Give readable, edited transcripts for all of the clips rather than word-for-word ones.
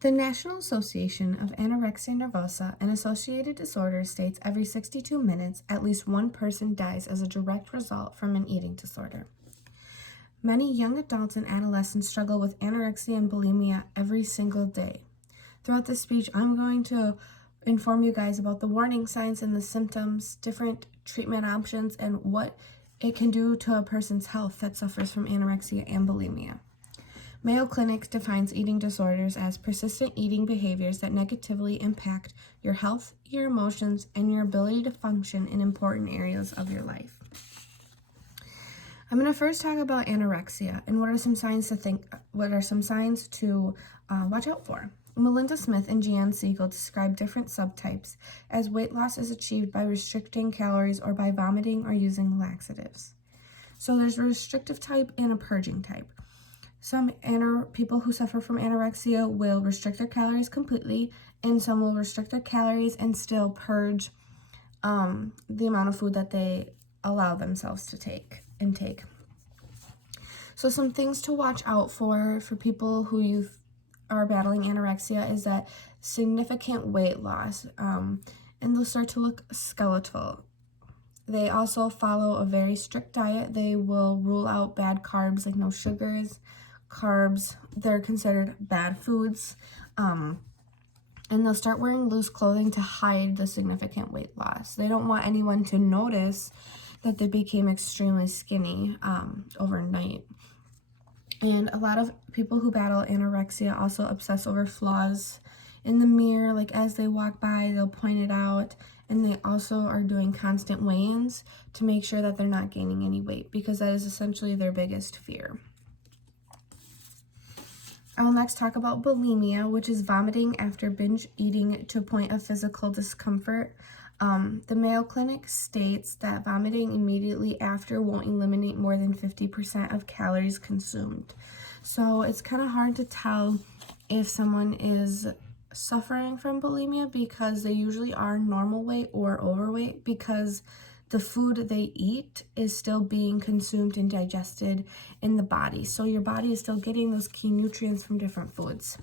The National Association of Anorexia Nervosa and Associated Disorders states every 62 minutes, at least one person dies as a direct result from an eating disorder. Many young adults and adolescents struggle with anorexia and bulimia every single day. Throughout this speech, I'm going to inform you guys about the warning signs and the symptoms, different treatment options, and what it can do to a person's health that suffers from anorexia and bulimia. Mayo Clinic defines eating disorders as persistent eating behaviors that negatively impact your health, your emotions, and your ability to function in important areas of your life. I'm going to first talk about anorexia and what are some signs to watch out for. Melinda Smith and Jan Siegel describe different subtypes as weight loss is achieved by restricting calories or by vomiting or using laxatives. So there's a restrictive type and a purging type. Some people who suffer from anorexia will restrict their calories completely, and some will restrict their calories and still purge the amount of food that they allow themselves to intake. So some things to watch out for people who are battling anorexia is that significant weight loss, and they'll start to look skeletal. They also follow a very strict diet. They will rule out bad carbs, like no sugars, carbs. They're considered bad foods. And they'll start wearing loose clothing to hide the significant weight loss. They don't want anyone to notice that they became extremely skinny overnight. And a lot of people who battle anorexia also obsess over flaws in the mirror. Like as they walk by, they'll point it out. And they also are doing constant weigh-ins to make sure that they're not gaining any weight, because that is essentially their biggest fear. I will next talk about bulimia, which is vomiting after binge eating to a point of physical discomfort. The Mayo Clinic states that vomiting immediately after won't eliminate more than 50% of calories consumed. So it's kind of hard to tell if someone is suffering from bulimia because they usually are normal weight or overweight, because the food they eat is still being consumed and digested in the body. So your body is still getting those key nutrients from different foods.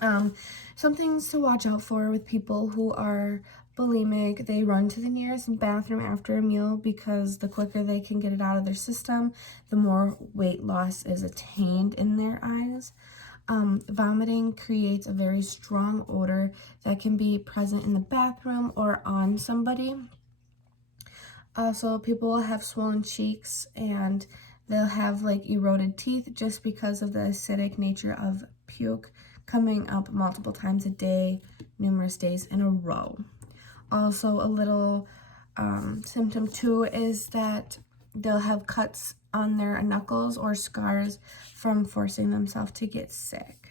Some things to watch out for with people who are bulimic: they run to the nearest bathroom after a meal because the quicker they can get it out of their system, the more weight loss is attained in their eyes. Vomiting creates a very strong odor that can be present in the bathroom or on somebody. Also, people will have swollen cheeks and they'll have like eroded teeth just because of the acidic nature of puke coming up multiple times a day, numerous days in a row. Also, a little symptom too is that they'll have cuts on their knuckles or scars from forcing themselves to get sick.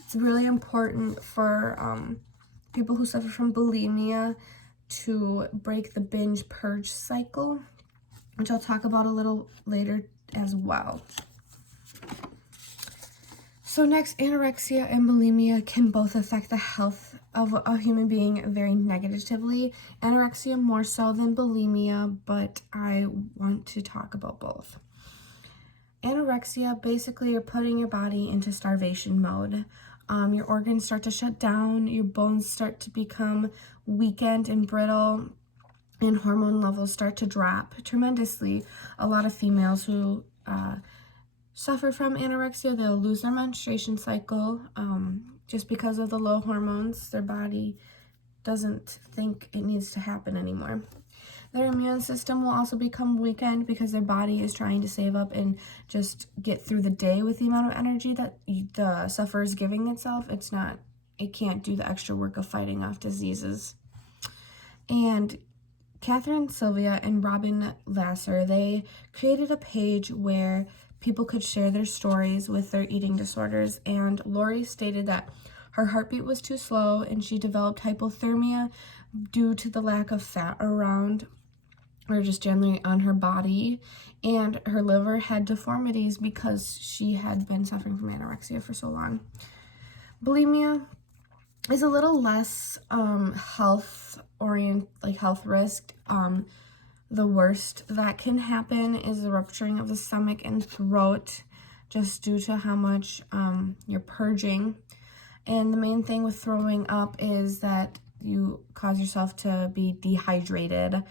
It's really important for people who suffer from bulimia to break the binge purge cycle, which I'll talk about a little later as well. So next, anorexia and bulimia can both affect the health of a human being very negatively. Anorexia more so than bulimia, but I want to talk about both. Anorexia, basically you're putting your body into starvation mode. Your organs start to shut down, your bones start to become weakened and brittle, and hormone levels start to drop tremendously. A lot of females who suffer from anorexia, they'll lose their menstruation cycle just because of the low hormones. Their body doesn't think it needs to happen anymore. Their immune system will also become weakened because their body is trying to save up and just get through the day with the amount of energy that the sufferer is giving itself. It can't do the extra work of fighting off diseases. And Catherine Sylvia and Robin Lasser, they created a page where people could share their stories with their eating disorders. And Lori stated that her heartbeat was too slow and she developed hypothermia due to the lack of fat around or just generally on her body, and her liver had deformities because she had been suffering from anorexia for so long. Bulimia is a little less health risk. The worst that can happen is the rupturing of the stomach and throat, just due to how much you're purging. And the main thing with throwing up is that you cause yourself to be dehydrated,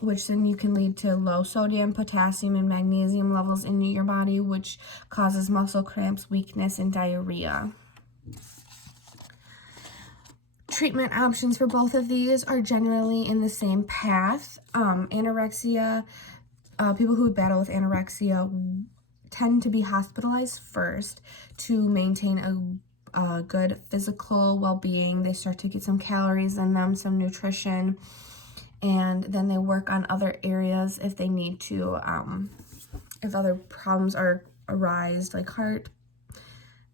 which then you can lead to low sodium, potassium, and magnesium levels in your body, which causes muscle cramps, weakness, and diarrhea. Treatment options for both of these are generally in the same path. Anorexia, people who battle with anorexia tend to be hospitalized first to maintain a good physical well-being. They start to get some calories in them, some nutrition, and then they work on other areas if they need to, if other problems arise, like heart.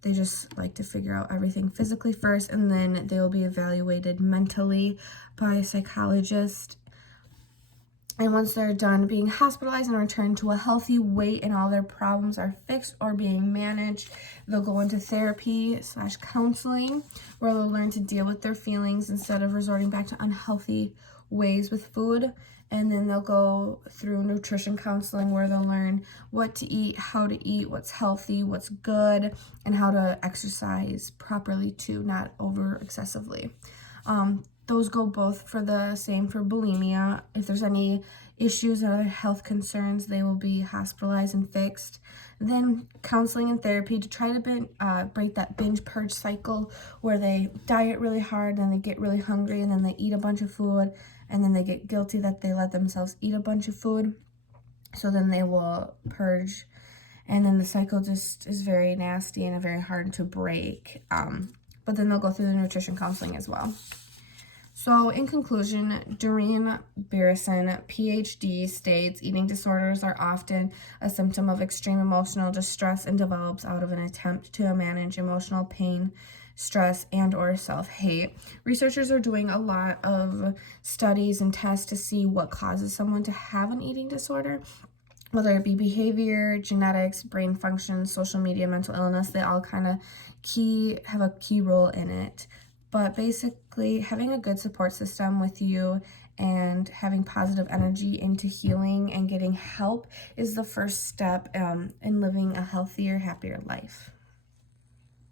They just like to figure out everything physically first, and then they will be evaluated mentally by a psychologist. And once they're done being hospitalized and returned to a healthy weight and all their problems are fixed or being managed, they'll go into therapy/counseling, where they'll learn to deal with their feelings instead of resorting back to unhealthy ways with food. And then they'll go through nutrition counseling, where they'll learn what to eat, how to eat, what's healthy, what's good, and how to exercise properly too, not over excessively. Those go both for the same for bulimia. If there's any issues or other health concerns, they will be hospitalized and fixed. Then counseling and therapy to try to break that binge purge cycle, where they diet really hard, and they get really hungry, and then they eat a bunch of food, and then they get guilty that they let themselves eat a bunch of food. So then they will purge, and then the cycle just is very nasty and very hard to break. But then they'll go through the nutrition counseling as well. So in conclusion, Doreen Beresin, PhD, states eating disorders are often a symptom of extreme emotional distress and develops out of an attempt to manage emotional pain, stress, and or self-hate. Researchers are doing a lot of studies and tests to see what causes someone to have an eating disorder, whether it be behavior, genetics, brain function, social media, mental illness. They all kind of have a key role in it. But basically, having a good support system with you and having positive energy into healing and getting help is the first step in living a healthier, happier life.